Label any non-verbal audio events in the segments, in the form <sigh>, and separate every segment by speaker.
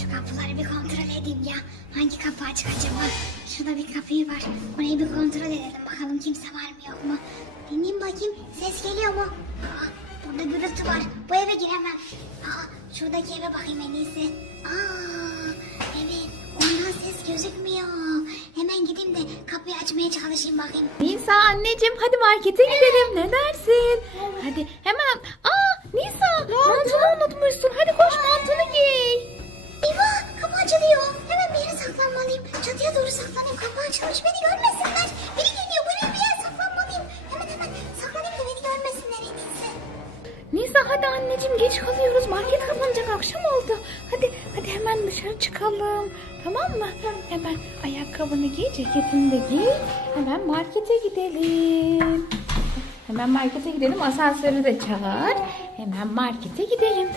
Speaker 1: Şu kapıları bir kontrol edeyim ya. Hangi kapı açık acaba? Şurada bir kapı var. Orayı bir kontrol edelim. Bakalım kimse var mı yok mu? Dinleyeyim bakayım. Ses geliyor mu? Aa, burada gürültü var. Bu eve giremem. Aa, şuradaki eve bakayım en iyisi. Aa, evet. Ondan ses gözükmüyor. Hemen gideyim de kapıyı açmaya çalışayım bakayım.
Speaker 2: Nisa anneciğim hadi markete gidelim ne dersin? Hadi hemen. Aa Nisa mantını unutmuşsun. Hadi
Speaker 1: Kapı açılmış beni görmesinler. Biri geliyor buraya bir yere saklanmalıyım. Hemen hemen saklanayım da beni görmesinler en iyisi.
Speaker 2: Nisa hadi anneciğim geç kalıyoruz. Market kapanacak akşam oldu. Hadi hadi hemen dışarı çıkalım. Tamam mı? Hemen ayakkabını giy, ceketini de giy. Hemen markete gidelim. Hemen markete gidelim. Asansörü de çağır. Hemen markete gidelim.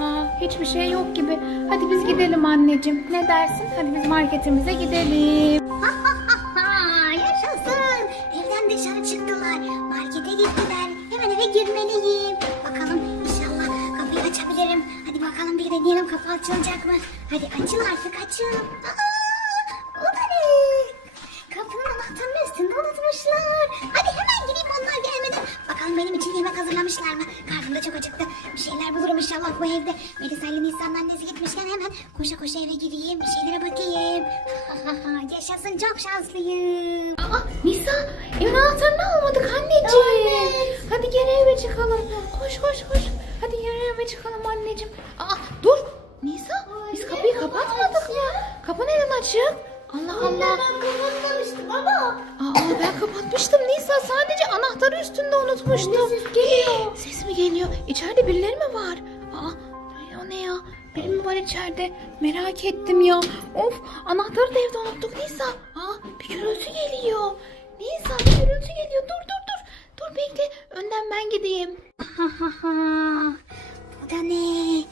Speaker 2: Aa, hiçbir şey yok gibi. Hadi biz gidelim anneciğim. Ne dersin? Hadi biz marketimize gidelim.
Speaker 1: Bakalım bir deneyelim kapı açılacak mı? Hadi açıl artık açıl. Aa, o da ne? Kapının anahtarını üstünde unutmuşlar. Hadi hemen gideyim onlar gelmeden. Bakalım benim için yemek hazırlamışlar mı? Karnım da çok acıktı. Bir şeyler bulurum inşallah bu evde. Melisa ile Nisan'ın annesi gitmişken hemen koşa koşa eve gireyim. Bir şeylere bakayım. <laughs> Yaşasın çok şanslıyım.
Speaker 2: Aa, Nisa evin anahtarını almadık anneciğim. Hadi geri eve çıkalım. Koş koş koş. Eve çıkalım anneciğim. Aa, dur. Nisa biz kapıyı kapatmadık mı? Kapı neden açık? Allah Allah.
Speaker 1: kapatmamıştım baba.
Speaker 2: Aa, ben kapatmıştım Nisa. Sadece anahtarı üstünde unutmuştum.
Speaker 1: Ses geliyor. <gasps>
Speaker 2: Ses mi geliyor? İçeride birileri mi var? Aa, o ne ya? Biri mi var içeride? Merak ettim ya. Of, anahtarı da evde unuttuk Nisa. Aa, bir gürültü geliyor. Nisa, bir gürültü geliyor. Dur, dur, dur. Dur bekle. Önden ben gideyim. <laughs>
Speaker 1: Bu da ne?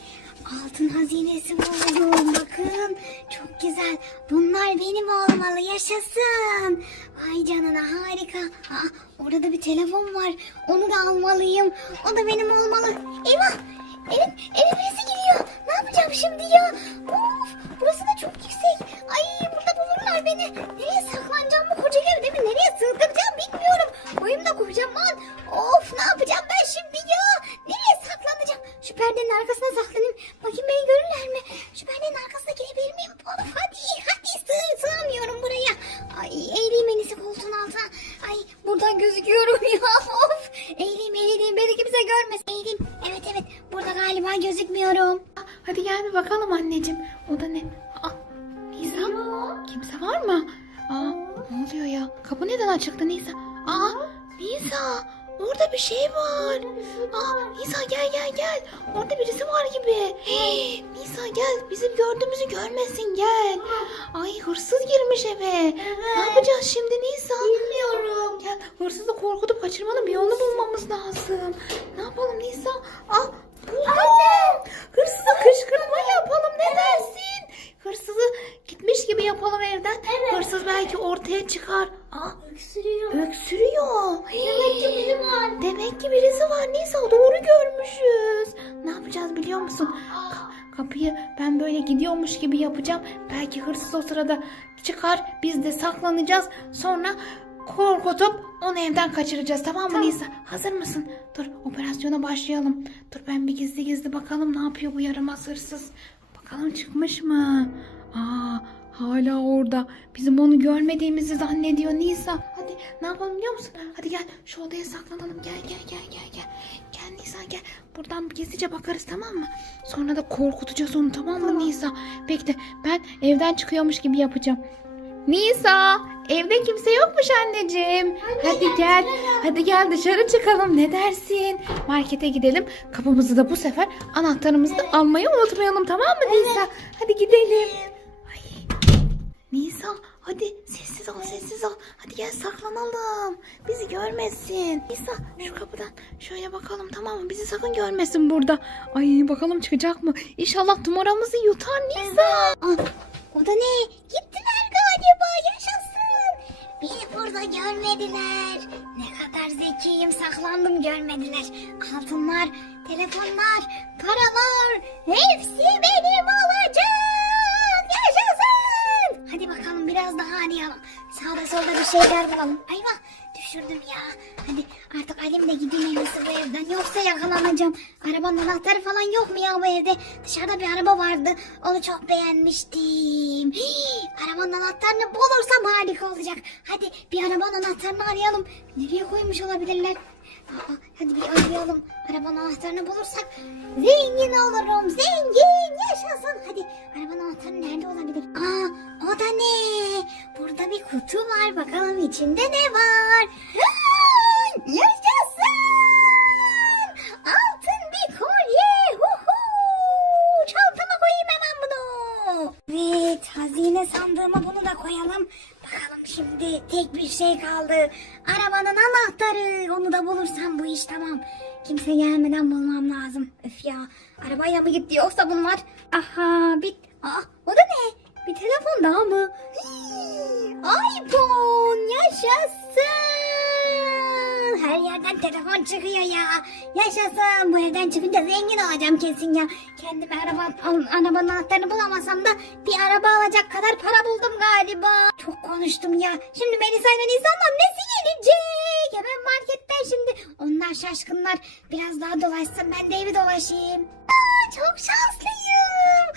Speaker 1: Altın hazinesi buldum. Bakın çok güzel. Bunlar benim olmalı. Yaşasın. Vay canına harika. Aa, orada da bir telefon var. Onu da almalıyım. O da benim olmalı. Eyvah. Evin, eve saklanayım. Bakayım beni görürler mi? Şu perdenin arkasına girebilir miyim? Of hadi hadi sığ, sığamıyorum buraya. Ay eğileyim en iyisi koltuğun altına. Ay buradan gözüküyorum <laughs> ya. Of eğileyim eğileyim beni kimse görmez. Eğileyim. Evet evet burada galiba gözükmüyorum.
Speaker 2: Hadi gel bir bakalım anneciğim. O da ne? Aa, Nisa, kimse var mı? Aa, ne oluyor ya? Kapı neden açıktı Nisa? Aa, Nisa, orada bir şey var. Aa, Nisa gel gel gel. Orada birisi var gibi. Hey, Nisa gel, bizim gördüğümüzü görmesin gel. Ay hırsız girmiş eve. Ne yapacağız şimdi Nisa?
Speaker 1: Bilmiyorum.
Speaker 2: Gel, hırsızı korkutup kaçırmanın bir yolunu bulmamız lazım. Ne yapalım Nisa? Ah, buldum. Hırsıza kışkırtma yapalım ne dersin? Hırsızı gitmiş gibi yapalım evden. Hırsız belki ortaya çıkar. Ka- kapıyı ben böyle gidiyormuş gibi yapacağım. Belki hırsız o sırada çıkar. Biz de saklanacağız. Sonra korkutup onu evden kaçıracağız. Tamam mı Nisa? Hazır mısın? Dur operasyona başlayalım. Dur ben bir gizli gizli bakalım ne yapıyor bu yaramaz hırsız. Bakalım çıkmış mı? Aa hala orada. Bizim onu görmediğimizi zannediyor Nisa. Hadi ne yapalım biliyor musun? Hadi gel şu odaya saklanalım. Gel gel gel gel gel. Gel Nisa gel. Buradan gizlice bakarız tamam mı? Sonra da korkutacağız onu tamam mı Nisa? Bekle ben evden çıkıyormuş gibi yapacağım. Nisa evde kimse yokmuş anneciğim. Hadi gel. Hadi gel dışarı çıkalım ne dersin? Markete gidelim. Kapımızı da bu sefer anahtarımızı da almayı unutmayalım tamam mı Nisa? Hadi gidelim. Ay. Nisa hadi sessiz ol sessiz ol. Hadi gel saklanalım. Bizi görmesin. Nisa şu kapıdan şöyle bakalım tamam mı? Bizi sakın görmesin burada. Ay bakalım çıkacak mı? İnşallah numaramızı yutar Nisa.
Speaker 1: Ah, o da ne? Gittiler galiba yaşasın. Beni burada görmediler. Ne kadar zekiyim saklandım görmediler. Altınlar, telefonlar, paralar anahtarı falan yok mu ya bu evde? Dışarıda bir araba vardı. Onu çok beğenmiştim. Hii, arabanın anahtarını bulursam harika olacak. Hadi bir arabanın anahtarını arayalım. Nereye koymuş olabilirler? Aa, hadi bir arayalım. Arabanın anahtarını bulursak zengin olurum. Zengin yaşasın. Hadi arabanın anahtarı nerede olabilir? Aa o da ne? Burada bir kutu var. Bakalım içinde ne var? Aa, yaşasın. Altın bir kolye. Huhu. Çantama koyayım hemen bunu. Evet hazine sandığıma bunu da koyalım. Bakalım şimdi tek bir şey kaldı. Arabanın anahtarı. Onu da bulursam bu iş tamam. Kimse gelmeden bulmam lazım. Öf ya. Arabaya mı gitti yoksa bunlar? Aha bit. Aa o da ne? Bir telefon daha mı? Hii, iPhone yaşasın. Her yerden telefon çıkıyor ya. Yaşasın. Bu evden çıkınca zengin olacağım kesin ya. Kendime araba, arabanın anahtarını bulamasam da bir araba alacak kadar para buldum galiba. Çok konuştum ya. Şimdi Melisa ile Nisan'la nesi gelecek? Hemen marketten şimdi. Onlar şaşkınlar. Biraz daha dolaşsın ben de evi dolaşayım. Aa, çok şanslıyım.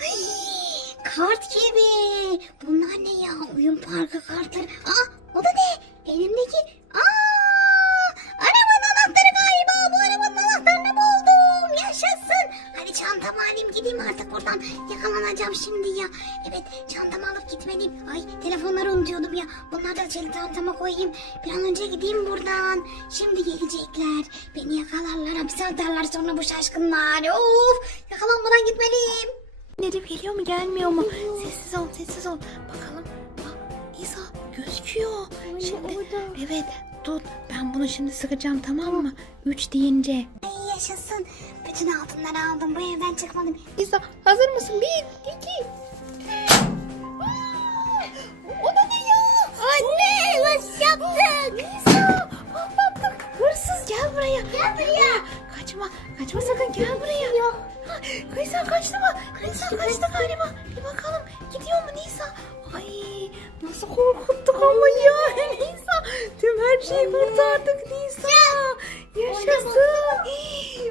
Speaker 1: <gasps> Kart gibi. Bunlar ne ya? Oyun parkı kartları. Aa o da ne? Elimdeki. Gideyim artık buradan. Yakalanacağım şimdi ya. Evet çantamı alıp gitmeliyim. Ay telefonları unutuyordum ya. Bunları da çelik çantama koyayım. Bir an önce gideyim buradan. Şimdi gelecekler. Beni yakalarlar hapse atarlar sonra bu şaşkınlar. Of yakalanmadan gitmeliyim.
Speaker 2: Nereye geliyor mu gelmiyor mu? Sessiz ol sessiz ol. Bakalım. Bak Nisa gözüküyor. Şimdi evet tut. Ben bunu şimdi sıkacağım tamam mı? Üç deyince.
Speaker 1: Ay yaşasın. Bütün altınları aldım. Bu evden çıkmadım.
Speaker 2: Nisa hazır mısın? Bir, iki. O da ne ya?
Speaker 1: Anne nasıl yaptık?
Speaker 2: Nisa patlattık. Hırsız gel buraya. Gel buraya. Kaçma. Kaçma sakın gel buraya. Ha, Nisa kaçtı mı? Nisa kaçtı galiba. Bir bakalım. Gidiyor mu Nisa? Ay nasıl korkuttuk ama ya. <laughs> Nisa tüm her şeyi kurtardık Nisa. Yaşasın.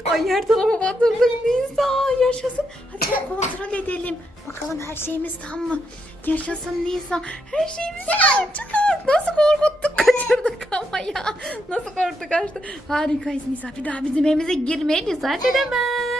Speaker 2: Ay her tarafa batırdık Nisa. Yaşasın. Hadi kontrol edelim. Bakalım her şeyimiz tam mı? Yaşasın Nisa. Her şeyimiz tam. Çıkar. Nasıl korkuttuk kaçırdık ama ya. Nasıl korktuk kaçtı. Harikayız Nisa. Bir daha bizim evimize girmeye cesaret edemez.